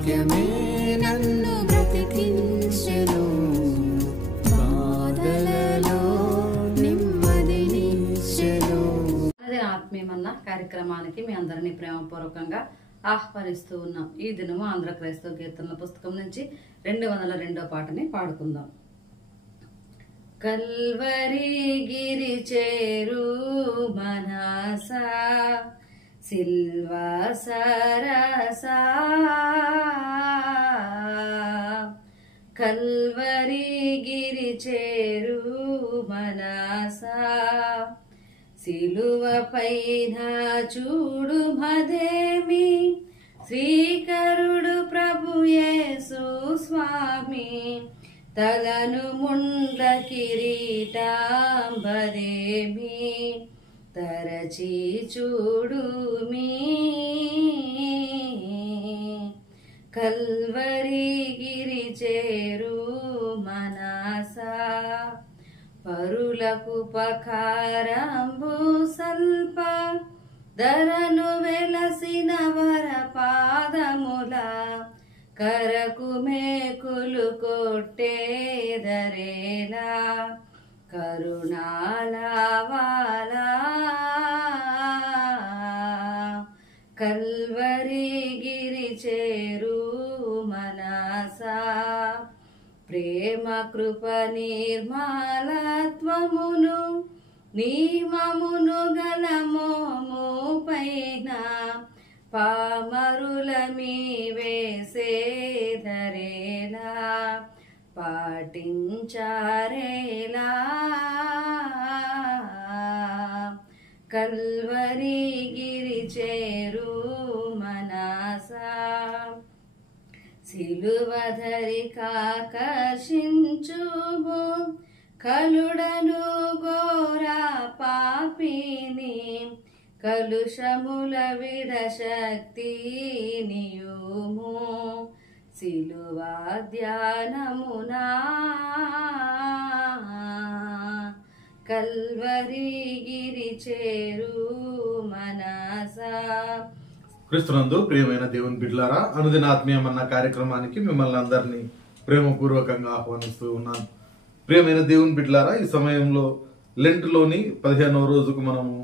వాక్యమే నన్ను బ్రతికించెను, బాధలలో నెమ్మదినిచ్చెను. అదే ఆత్మీయమన్న కార్యక్రమానికి మీ అందరినీ ప్రేమపూర్వకంగా ఆహ్వానిస్తూ ఉన్నాం. ఈ దినము ఆంధ్ర క్రైస్తవ కీర్తనల పుస్తకం నుంచి 202వ పాటని పాడుకుందాం. కల్వరి గిరి చేరు మనసా సిల్వా సరసా, కల్వరి గిరి చేరు మనసా సిలువ పైన చూడు మదేమి, శ్రీకరుడు ప్రభు యేసు స్వామి, తలను ముండ్ల కిరీటాంబదేమి, తరచి చూడు మీ కల్వరి గిరి చేరు మనసా. పరులకు పకారంబు సల్ప, ధరను వెలసిన వర పాదముల, కరకు మేకులు కొట్టేదరేలా, కరుణాలవాలా కల్వరి గిరి చేరు మనసా. ప్రేమ కృప నిర్మలత్వమును నియమమును గల మోము పైన, పామరుల మీ వేసేదరేలా, పాటించారేలా కల్వరి గిరి చేరు మనసా. సిలువధరి కాకర్షించుబు కలుడను ఘోర పాపిని, కలుషముల విడశక్తి నియుము, సిలువా ధ్యానమునా కల్వరి గిరి చేరు మనసా. క్రీస్తునందు ప్రియమైన దేవుని బిడ్డలారా, అనుదిన ఆత్మీయమన్న కార్యక్రమానికి మిమ్మల్ని అందరినీ ప్రేమపూర్వకంగా ఆహ్వానిస్తూ ఉన్నాను. ప్రియమైన దేవుని బిడ్డలారా, ఈ సమయంలో లెంట్లోని 15వ రోజుకు మనము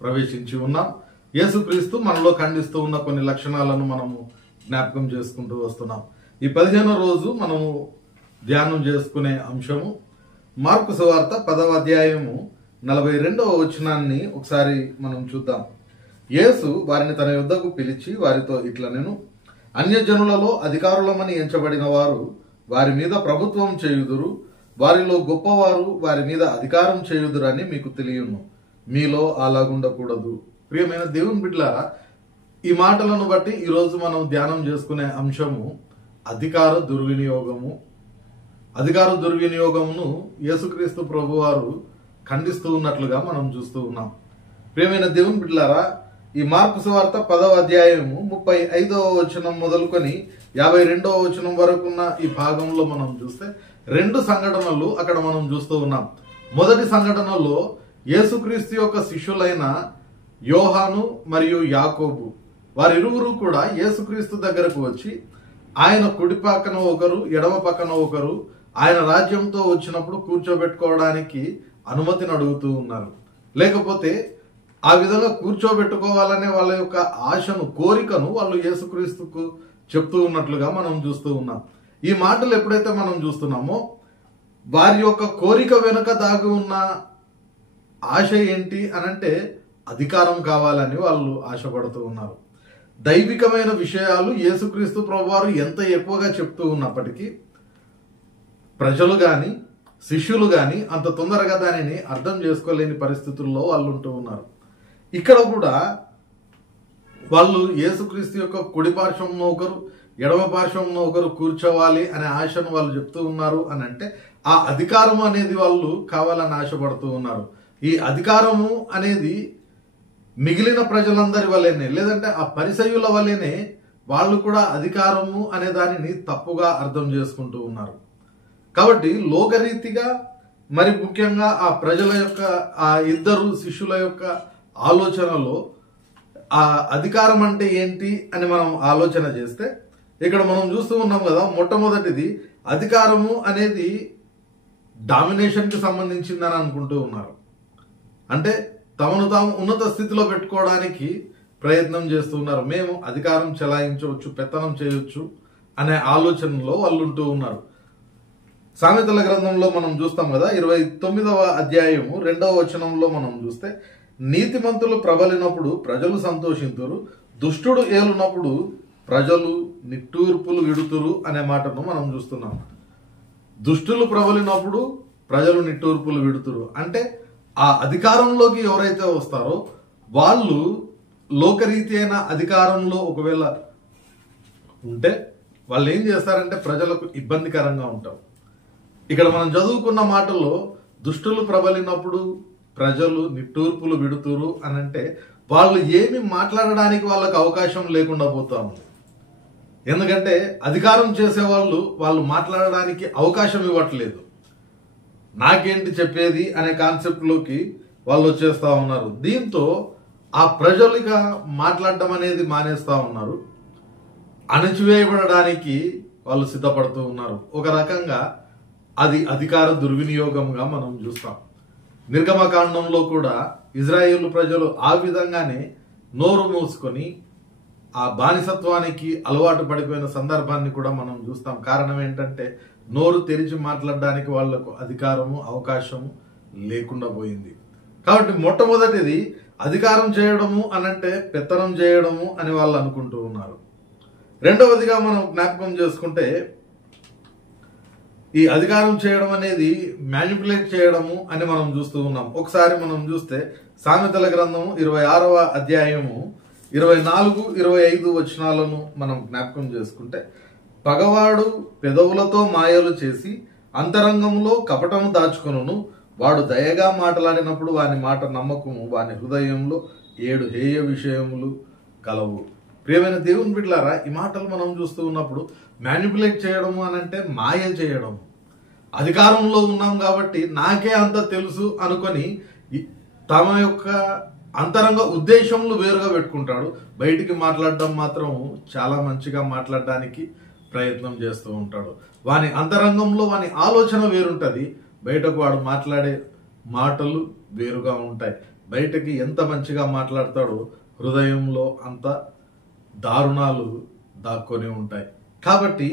ప్రవేశించి ఉన్నాం. యేసుక్రీస్తు మనలో ఖండిస్తూ ఉన్న కొన్ని లక్షణాలను మనము జ్ఞాపకం చేసుకుంటూ వస్తున్నాం. ఈ 15వ రోజు మనము ధ్యానం చేసుకునే అంశము మార్కు సువార్త 10వ అధ్యాయము 42వ వచనాన్ని ఒకసారి మనం చూద్దాం. యేసు వారిని తన యొద్దకు పిలిచి వారితో ఇట్లనెను, అన్యజనులలో అధికారులమని ఎంచబడిన వారు వారి మీద ప్రభుత్వం చేయుదురు, వారిలో గొప్పవారు వారి మీద అధికారం చేయుదురని మీకు తెలియను, మీలో అలాగుండకూడదు. ప్రియమైన దేవుని బిడ్డలారా, ఈ మాటలను బట్టి ఈరోజు మనం ధ్యానం చేసుకునే అంశము అధికార దుర్వినియోగము. అధికార దుర్వినియోగమును యేసుక్రీస్తు ప్రభు వారు ఖండిస్తూ ఉన్నట్లుగా మనం చూస్తూ ఉన్నాం. ప్రియమైన దేవుని బిడ్డలారా, ఈ మార్కు సువార్త 10వ అధ్యాయము 35వ వచనం మొదలుకొని 52వ వచనం వరకున్న ఈ భాగంలో మనం చూస్తే 2 సంఘటనలు అక్కడ మనం చూస్తూ ఉన్నాం. మొదటి సంఘటనలో యేసుక్రీస్తు యొక్క శిష్యులైన యోహాను మరియు యాకోబు వారిరువురు కూడా యేసుక్రీస్తు దగ్గరకు వచ్చి ఆయన కుడి పక్కన ఒకరు ఎడమ పక్కన ఒకరు ఆయన రాజ్యంతో వచ్చినప్పుడు కూర్చోబెట్టుకోవడానికి అనుమతిని అడుగుతూ ఉన్నారు. లేకపోతే ఆ విధంగా కూర్చోబెట్టుకోవాలనే వాళ్ళ యొక్క ఆశను, కోరికను వాళ్ళు యేసుక్రీస్తుకు చెప్తూ ఉన్నట్లుగా మనం చూస్తూ ఉన్నాం. ఈ మాటలు ఎప్పుడైతే మనం చూస్తున్నామో వారి యొక్క కోరిక వెనుక దాగి ఉన్న ఆశ ఏంటి అనంటే అధికారం కావాలని వాళ్ళు ఆశపడుతూ ఉన్నారు. దైవికమైన విషయాలు యేసుక్రీస్తు ప్రభువారు ఎంత ఎక్కువగా చెప్తూ ఉన్నప్పటికీ ప్రజలు గాని శిష్యులు గాని అంత తొందరగా దానిని అర్థం చేసుకోలేని పరిస్థితుల్లో వాళ్ళు ఉంటూ ఉన్నారు. ఇక్కడ కూడా వాళ్ళు యేసుక్రీస్తు యొక్క కుడి పార్శ్వంలో ఒకరు ఎడమ పార్శ్వంలో ఒకరు కూర్చోవాలి అనే ఆశను వాళ్ళు చెప్తూ ఉన్నారు అని అంటే ఆ అధికారం అనేది వాళ్ళు కావాలని ఆశపడుతూ ఉన్నారు. ఈ అధికారము అనేది మిగిలిన ప్రజలందరి వల్లనే, లేదంటే ఆ పరిసయ్యుల వల్లనే వాళ్ళు కూడా అధికారము అనే దానిని తప్పుగా అర్థం చేసుకుంటూ ఉన్నారు. కాబట్టి లోకరీతిగా మరి ముఖ్యంగా ఆ ప్రజల యొక్క ఆ ఇద్దరు శిష్యుల యొక్క ఆలోచనలో ఆ అధికారం అంటే ఏంటి అని మనం ఆలోచన చేస్తే ఇక్కడ మనం చూస్తూ ఉన్నాం కదా, మొట్టమొదటిది అధికారము అనేది డామినేషన్కి సంబంధించిందని అనుకుంటూ ఉన్నారు. అంటే తమను తాము ఉన్నత స్థితిలో పెట్టుకోవడానికి ప్రయత్నం చేస్తూ ఉన్నారు. మేము అధికారం చెలాయించవచ్చు, పెత్తనం చేయొచ్చు అనే ఆలోచనలో వాళ్ళు ఉంటూ ఉన్నారు. సామెతల గ్రంథంలో మనం చూస్తాం కదా, 29వ అధ్యాయము 2వ వచనంలో మనం చూస్తే, నీతిమంతులు ప్రబలినప్పుడు ప్రజలు సంతోషింతురు, దుష్టుడు ఏలునప్పుడు ప్రజలు నిట్టూర్పులు విడుతురు అనే మాటను మనం చూస్తున్నాం. దుష్టులు ప్రబలినప్పుడు ప్రజలు నిట్టూర్పులు విడుతురు అంటే ఆ అధికారంలోకి ఎవరైతే వస్తారో వాళ్ళు లోకరీతి అయిన అధికారంలో ఒకవేళ ఉంటే వాళ్ళు ఏం చేస్తారంటే ప్రజలకు ఇబ్బందికరంగా ఉంటారు. ఇక్కడ మనం చదువుకున్న మాటల్లో దుష్టులు ప్రబలినప్పుడు ప్రజలు నిట్టూర్పులు విడుతురు అని అంటే వాళ్ళు ఏమి మాట్లాడడానికి వాళ్ళకు అవకాశం లేకుండా పోతా ఉంది. ఎందుకంటే అధికారం చేసేవాళ్ళు వాళ్ళు మాట్లాడడానికి అవకాశం ఇవ్వట్లేదు. నాకేంటి చెప్పేది అనే కాన్సెప్ట్లోకి వాళ్ళు వచ్చేస్తా ఉన్నారు. దీంతో ఆ ప్రజలుగా మాట్లాడడం అనేది మానేస్తా ఉన్నారు. అణచివేయబడడానికి వాళ్ళు సిద్ధపడుతూ ఉన్నారు. ఒక రకంగా అది అధికార దుర్వినియోగంగా మనం చూస్తాం. నిర్గమకాండంలో కూడా ఇజ్రాయేలు ప్రజలు ఆ విధంగానే నోరు మూసుకొని ఆ బానిసత్వానికి అలవాటు పడిపోయిన సందర్భాన్ని కూడా మనం చూస్తాం. కారణం ఏంటంటే నోరు తెరిచి మాట్లాడడానికి వాళ్లకు అధికారము అవకాశము లేకుండా పోయింది. కాబట్టి మొట్టమొదటిది అధికారం చేయడము అనంటే పెత్తనం చేయడము అని వాళ్ళు అనుకుంటూ ఉన్నారు. రెండవదిగా మనం జ్ఞాపకం చేసుకుంటే ఈ అధికారం చేయడం అనేది మ్యానిపులేట్ చేయడము అని మనం చూస్తూ ఉన్నాం. ఒకసారి మనం చూస్తే సామెతల గ్రంథం 26వ అధ్యాయము 24, 25 వచనాలను మనం జ్ఞాపకం చేసుకుంటే, పగవాడు పెదవులతో మాయలు చేసి అంతరంగంలో కపటము దాచుకొనును, వాడు దయగా మాట్లాడినప్పుడు వాని మాట నమ్మకము, వాని హృదయంలో 7 హేయ విషయములు కలవు. ప్రియమైన దేవుని బిడ్డలారా, ఈ మాటలు మనం చూస్తూ ఉన్నప్పుడు మ్యానిపులేట్ చేయడము అనంటే మాయ చేయడం. అధికారంలో ఉన్నాం కాబట్టి నాకే అంత తెలుసు అనుకొని తమ యొక్క అంతరంగ ఉద్దేశంలో వేరుగా పెట్టుకుంటాడు. బయటికి మాట్లాడడం మాత్రం చాలా మంచిగా మాట్లాడడానికి ప్రయత్నం చేస్తూ ఉంటాడు. వాని అంతరంగంలో వాని ఆలోచన వేరుంటది, బయటకు వాడు మాట్లాడే మాటలు వేరుగా ఉంటాయి. బయటకి ఎంత మంచిగా మాట్లాడతాడో హృదయంలో అంత దారుణాలు దాక్కొని ఉంటాయి. కాబట్టి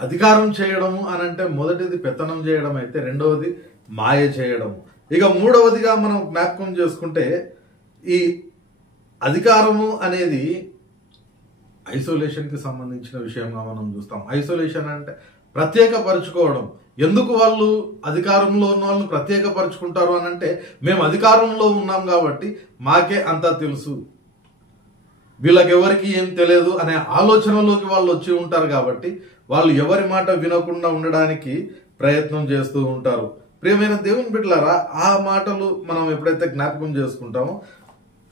అధికారం చేయడము అనంటే మొదటిది పెత్తనం చేయడం అయితే, రెండవది మాయ చేయడము. ఇక మూడవదిగా మనం జ్ఞాపకం చేసుకుంటే ఈ అధికారము అనేది ఐసోలేషన్కి సంబంధించిన విషయంగా మనం చూస్తాం. ఐసోలేషన్ అంటే ప్రత్యేకపరుచుకోవడం. ఎందుకు వాళ్ళు అధికారంలో ఉన్న వాళ్ళని ప్రత్యేకపరుచుకుంటారు అని అంటే, మేము అధికారంలో ఉన్నాం కాబట్టి మాకే అంతా తెలుసు, వీళ్ళకి ఎవరికి ఏం తెలియదు అనే ఆలోచనలోకి వాళ్ళు వచ్చి ఉంటారు. కాబట్టి వాళ్ళు ఎవరి మాట వినకుండా ఉండడానికి ప్రయత్నం చేస్తూ ఉంటారు. ప్రియమైన దేవుని బిడ్డలారా, ఆ మాటలు మనం ఎప్పుడైతే జ్ఞాపకం చేసుకుంటామో,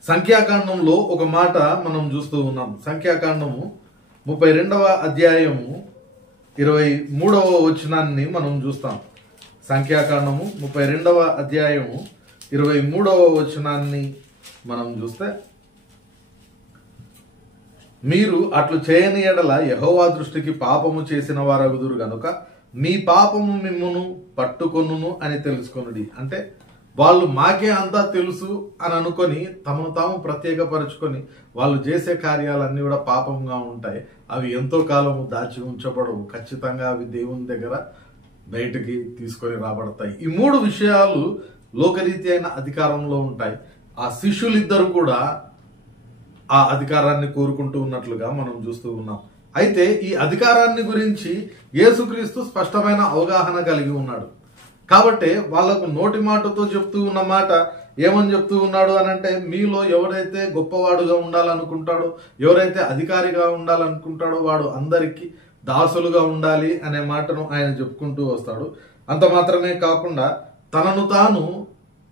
సంఖ్యాకాండంలో ఒక మాట మనం చూస్తూ ఉన్నాం. సంఖ్యాకాండము 32వ అధ్యాయము 23వ వచనాన్ని మనం చూస్తాం. సంఖ్యాకాండము 32వ అధ్యాయము 23వ వచనాన్ని మనం చూస్తే, మీరు అట్లు చేయని ఎడల యెహోవా దృష్టికి పాపము చేసిన వారగుదురు గనుక మీ పాపము మిమ్మును పట్టుకొనును అని తెలుసుకొనుడి. అంటే వాళ్ళు మాకే అంతా తెలుసు అని అనుకొని తమను తాము ప్రత్యేకపరుచుకొని వాళ్ళు చేసే కార్యాలన్నీ కూడా పాపంగా ఉంటాయి. అవి ఎంతో కాలము దాచి ఉంచబడవు. ఖచ్చితంగా అవి దేవుని దగ్గర బయటికి తీసుకొని రాబడతాయి. ఈ 3 విషయాలు లోకరీతి అయిన అధికారంలో ఉంటాయి. ఆ శిష్యులిద్దరు కూడా ఆ అధికారాన్ని కోరుకుంటూ ఉన్నట్లుగా మనం చూస్తూ ఉన్నాం. అయితే ఈ అధికారాన్ని గురించి యేసుక్రీస్తు స్పష్టమైన అవగాహన కలిగి ఉన్నాడు. కాబట్టి వాళ్లకు నోటి మాటతో చెప్తూ ఉన్న మాట ఏమని చెప్తూ ఉన్నాడు అని అంటే, మీలో ఎవరైతే గొప్పవాడుగా ఉండాలనుకుంటాడో, ఎవరైతే అధికారిగా ఉండాలనుకుంటాడో వాడు అందరికీ దాసులుగా ఉండాలి అనే మాటను ఆయన చెప్పుకుంటూ వస్తాడు. అంత మాత్రమే కాకుండా తనను తాను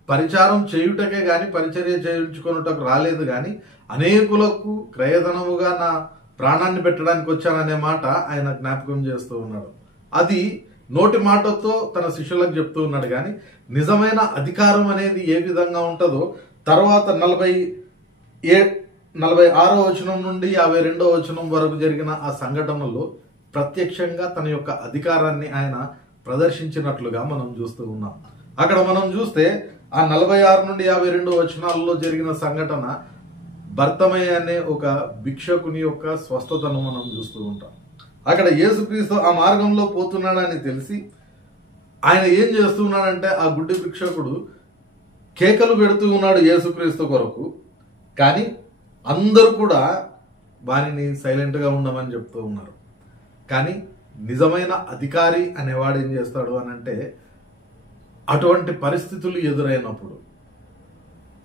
పరిచారం చేయుటకే గాని పరిచర్య చేయించుకొనుటకు రాలేదు గాని అనేకులకు క్రయధనముగా నా ప్రాణాన్ని పెట్టడానికి వచ్చాననే మాట ఆయన జ్ఞాపకం చేస్తూ ఉన్నాడు. అది నోటి మాటతో తన శిష్యులకు చెప్తూ ఉన్నాడు. కానీ నిజమైన అధికారం అనేది ఏ విధంగా ఉంటుందో తర్వాత 46వ వచనం నుండి 52వ వచనం వరకు జరిగిన ఆ సంఘటనలో ప్రత్యక్షంగా తన యొక్క అధికారాన్ని ఆయన ప్రదర్శించినట్లుగా మనం చూస్తూ ఉన్నాం. అక్కడ మనం చూస్తే ఆ 46 నుండి 52 వచనాలలో జరిగిన సంఘటన భర్తమయ్య అనే ఒక భిక్షకుని యొక్క స్వస్థతను మనం చూస్తూ ఉంటాం. అక్కడ యేసుక్రీస్తు ఆ మార్గంలో పోతున్నాడని తెలిసి ఆయన ఏం చేస్తున్నాడంటే ఆ గుడ్డి భిక్షకుడు కేకలు పెడుతూ ఉన్నాడు యేసుక్రీస్తు కొరకు. కానీ అందరూ కూడా వారిని సైలెంట్గా ఉండమని చెప్తూ ఉన్నారు. కానీ నిజమైన అధికారి అనేవాడు ఏం చేస్తాడు అని అంటే, అటువంటి పరిస్థితులు ఎదురైనప్పుడు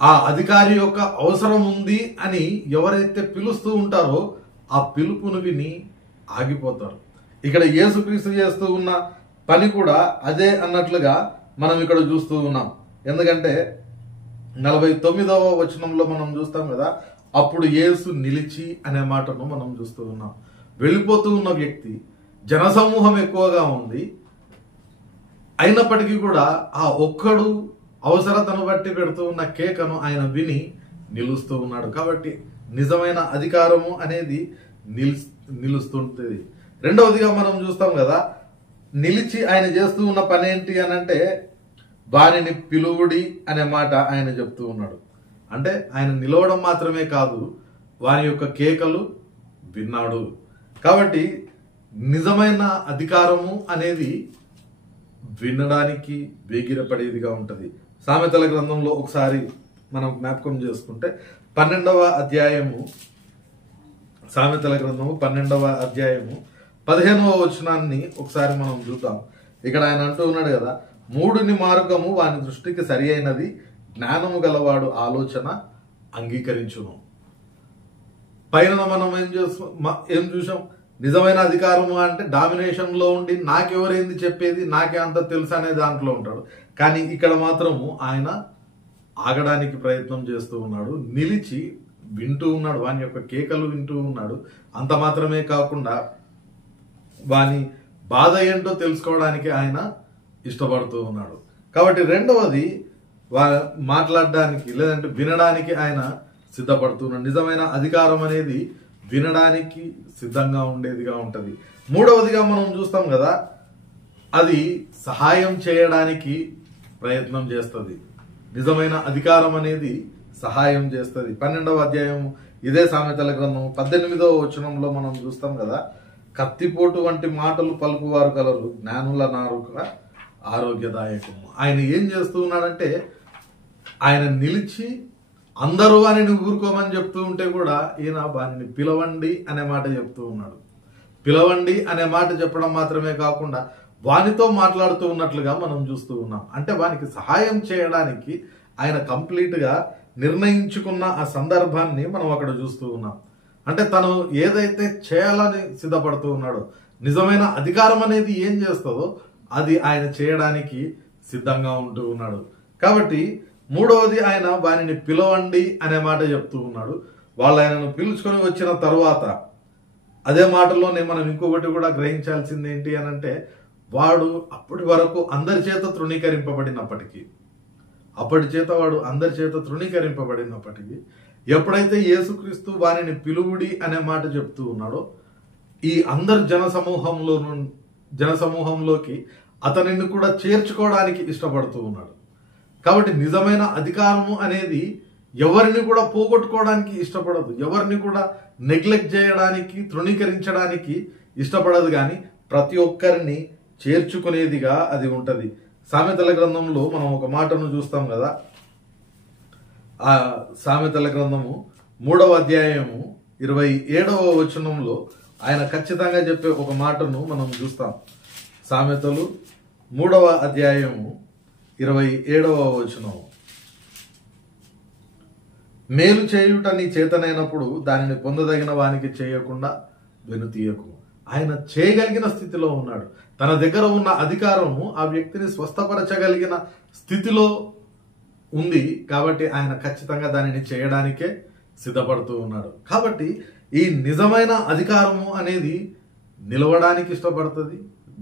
ఆ అధికారి యొక్క అవసరం ఉంది అని ఎవరైతే పిలుస్తూ ఉంటారో ఆ పిలుపును విని ఆగిపోతారు. ఇక్కడ యేసుక్రీస్తు చేస్తూ ఉన్న పని కూడా అదే అన్నట్లుగా మనం ఇక్కడ చూస్తూ ఉన్నాం. ఎందుకంటే 49వ వచనంలో మనం చూస్తాం కదా, అప్పుడు యేసు నిలిచి అనే మాటను మనం చూస్తూ ఉన్నాం. వెళ్ళిపోతూ ఉన్న వ్యక్తి, జనసమూహం ఎక్కువగా ఉంది, అయినప్పటికీ కూడా ఆ ఒక్కడు అవసరతను బట్టి పెడుతూ ఉన్న కేకను ఆయన విని నిలుస్తూ ఉన్నాడు. కాబట్టి నిజమైన అధికారము అనేది నిలుస్తుంటుంది. రెండవదిగా మనం చూస్తాం కదా, నిలిచి ఆయన చేస్తూ ఉన్న పని ఏంటి అని అంటే, వారిని పిలువుడి అనే మాట ఆయన చెప్తూ ఉన్నాడు. అంటే ఆయన నిలవడం మాత్రమే కాదు, వారి యొక్క కేకలు విన్నాడు. కాబట్టి నిజమైన అధికారము అనేది వినడానికి వేగిరపడేదిగా ఉంటుంది. సామెతల గ్రంథంలో ఒకసారి మనం జ్ఞాపకం చేసుకుంటే 12వ అధ్యాయము, సామెతల గ్రంథము 12వ అధ్యాయము 15వ వచనాన్ని ఒకసారి మనం చూద్దాం. ఇక్కడ ఆయన అంటూ ఉన్నాడు కదా, మూడుని మార్గము వాని దృష్టికి సరి అయినది, జ్ఞానము గలవాడు ఆలోచన అంగీకరించును. పైన మనం ఏం చూసాం, నిజమైన అధికారము అంటే డామినేషన్ లో ఉండి నాకెవరైంది చెప్పేది, నాకే అంత తెలుసు అనే దాంట్లో ఉంటాడు. కానీ ఇక్కడ మాత్రము ఆయన ఆగడానికి ప్రయత్నం చేస్తూ ఉన్నాడు, నిలిచి వింటూ ఉన్నాడు, వాని యొక్క కేకలు వింటూ ఉన్నాడు. అంత మాత్రమే కాకుండా వాని బాధ ఏంటో తెలుసుకోవడానికి ఆయన ఇష్టపడుతూ ఉన్నాడు. కాబట్టి రెండవది మాట్లాడడానికి లేదంటే వినడానికి ఆయన సిద్ధపడుతున్నాడు. నిజమైన అధికారం అనేది వినడానికి సిద్ధంగా ఉండేదిగా ఉంటది. మూడవదిగా మనం చూస్తాం కదా, అది సహాయం చేయడానికి ప్రయత్నం చేస్తుంది. నిజమైన అధికారం అనేది సహాయం చేస్తుంది. 12వ అధ్యాయం ఇదే సామెతల గ్రంథం 18వ వచనంలో మనం చూస్తాం కదా, కత్తిపోటు వంటి మాటలు పలుకువారు కలరు, జ్ఞానుల నారుక ఆరోగ్యదాయకము. ఆయన ఏం చేస్తూ ఉన్నాడంటే, ఆయన నిలిచి అందరూ అని ఊరుకోమని చెప్తూ ఉంటే కూడా ఈయన వారిని పిలవండి అనే మాట చెప్తూ ఉన్నాడు. పిలవండి అనే మాట చెప్పడం మాత్రమే కాకుండా వానితో మాట్లాడుతూ ఉన్నట్లుగా మనం చూస్తూ ఉన్నాం. అంటే వానికి సహాయం చేయడానికి ఆయన కంప్లీట్ గా నిర్ణయించుకున్న ఆ సందర్భాన్ని మనం అక్కడ చూస్తూ ఉన్నాం. అంటే తను ఏదైతే చేయాలని సిద్ధపడుతూ ఉన్నాడో, నిజమైన అధికారం అనేది ఏం చేస్తుందో అది ఆయన చేయడానికి సిద్ధంగా ఉంటూ ఉన్నాడు. కాబట్టి మూడవది ఆయన వారిని పిలవండి అనే మాట చెప్తూ ఉన్నాడు. వాళ్ళు ఆయనను పిలుచుకొని వచ్చిన తరువాత అదే మాటలోనే మనం ఇంకొకటి కూడా గ్రహించాల్సింది ఏంటి అని అంటే, వాడు అప్పటి వరకు అందరి చేత తృణీకరింపబడినప్పటికీ ఎప్పుడైతే యేసుక్రీస్తు వారిని పిలువుడి అనే మాట చెప్తూ ఉన్నాడో, ఈ అందరు జనసమూహంలోకి అతనిని కూడా చేర్చుకోవడానికి ఇష్టపడుతూ ఉన్నాడు. కాబట్టి నిజమైన అధికారము అనేది ఎవరిని కూడా పోగొట్టుకోవడానికి ఇష్టపడదు, ఎవరిని కూడా నెగ్లెక్ట్ చేయడానికి, తృణీకరించడానికి ఇష్టపడదు. కానీ ప్రతి ఒక్కరిని చేర్చుకునేదిగా అది ఉంటది. సామెతల గ్రంథంలో మనం ఒక మాటను చూస్తాం కదా, ఆ సామెతల గ్రంథము 3వ అధ్యాయము 27వ వచనంలో ఆయన ఖచ్చితంగా చెప్పే ఒక మాటను మనం చూస్తాం. సామెతలు 3వ అధ్యాయము 27వ వచనం, మేలు చేయుట నీ చేతనైనప్పుడు దానిని పొందదగిన వానికి చేయకుండా వెనుతీయకు. ఆయన చేయగలిగిన స్థితిలో ఉన్నాడు. తన దగ్గర ఉన్న అధికారము ఆ వ్యక్తిని స్వస్థపరచగలిగిన స్థితిలో ఉంది. కాబట్టి ఆయన ఖచ్చితంగా దానిని చేయడానికే సిద్ధపడుతూ ఉన్నాడు. కాబట్టి ఈ నిజమైన అధికారము అనేది నిలవడానికి ఇష్టపడుతుంది,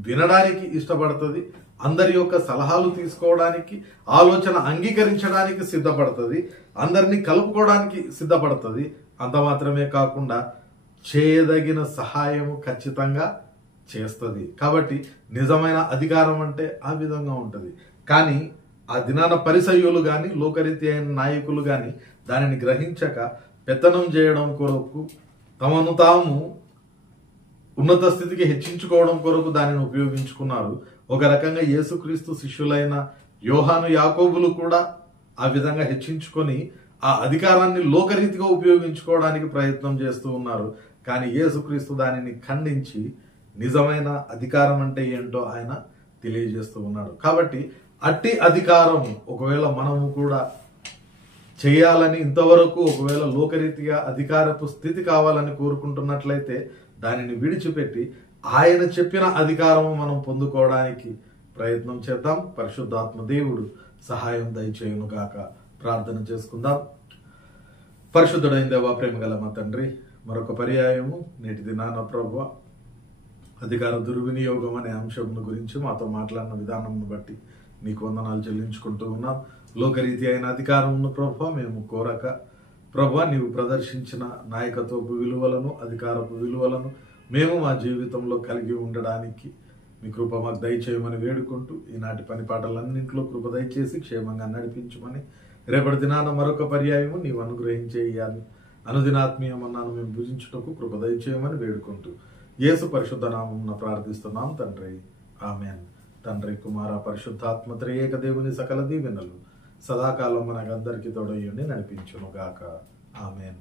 వినడానికి ఇష్టపడుతుంది, అందరి యొక్క సలహాలు తీసుకోవడానికి, ఆలోచన అంగీకరించడానికి సిద్ధపడుతుంది, అందరినీ కలుపుకోవడానికి సిద్ధపడుతుంది. అంత మాత్రమే కాకుండా చేయదగిన సహాయము ఖచ్చితంగా చేస్తుంది. కాబట్టి నిజమైన అధికారం అంటే ఆ విధంగా ఉంటుంది. కానీ ఆ దినాన పరిసయ్యులు గాని లోకరీతి అయిన నాయకులు గాని దానిని గ్రహించక పెత్తనం చేయడం కొరకు, తమను తాము ఉన్నత స్థితికి హెచ్చించుకోవడం కొరకు దానిని ఉపయోగించుకున్నారు. ఒక రకంగా యేసుక్రీస్తు శిష్యులైన యోహాను, యాకోబులు కూడా ఆ విధంగా హెచ్చించుకొని ఆ అధికారాన్ని లోకరీతిగా ఉపయోగించుకోవడానికి ప్రయత్నం చేస్తూ ఉన్నారు. కానీ యేసుక్రీస్తు దానిని ఖండించి నిజమైన అధికారం అంటే ఏంటో ఆయన తెలియజేస్తూ ఉన్నాడు. కాబట్టి అట్టి అధికారం ఒకవేళ మనము కూడా చేయాలని, ఇంతవరకు ఒకవేళ లోకరీతిగా అధికారపు స్థితి కావాలని కోరుకుంటున్నట్లయితే దానిని విడిచిపెట్టి ఆయన చెప్పిన అధికారము మనం పొందుకోవడానికి ప్రయత్నం చేద్దాం. పరిశుద్ధాత్మ దేవుడు సహాయం దయచేయును గాక. ప్రార్థన చేసుకుందాం. పరిశుద్ధుడైన దేవా, ప్రేమ గల మా తండ్రి, మరొక పర్యాయము నేటి దినాన ప్రభువా అధికార దుర్వినియోగం అనే అంశం గురించి మాతో మాట్లాడిన విధానంను బట్టి నీకు వందనాలు చెల్లించుకుంటూ ఉన్నాం. లోకరీతి అయిన అధికారమును ప్రభువా మేము కోరక, ప్రభువా నీవు ప్రదర్శించిన నాయకత్వపు విలువలను, అధికారపు విలువలను మేము మా జీవితంలో కలిగి ఉండడానికి మీ కృప మాకు దయచేయమని వేడుకుంటూ ఈనాటి పని పాటలన్నింటిలో కృప దయచేసి క్షేమంగా నడిపించమని, రేపటి దినాన మరొక పర్యాయము నీవు అనుగ్రహించేయాలి. అనుదినాత్మీయమన్నాను మేము భుజించుటకు కృప దయచేయమని వేడుకుంటూ యేసు పరిశుద్ధ నామమున ప్రార్థిస్తున్నాం తండ్రి, ఆమేన్. తండ్రి, కుమార, పరిశుద్ధాత్మ త్రియేక దేవుని సకల దీవెనలు సదాకాలం మనకందరికీ తోడయ్యుండి నడిపించును గాక. ఆమేన్.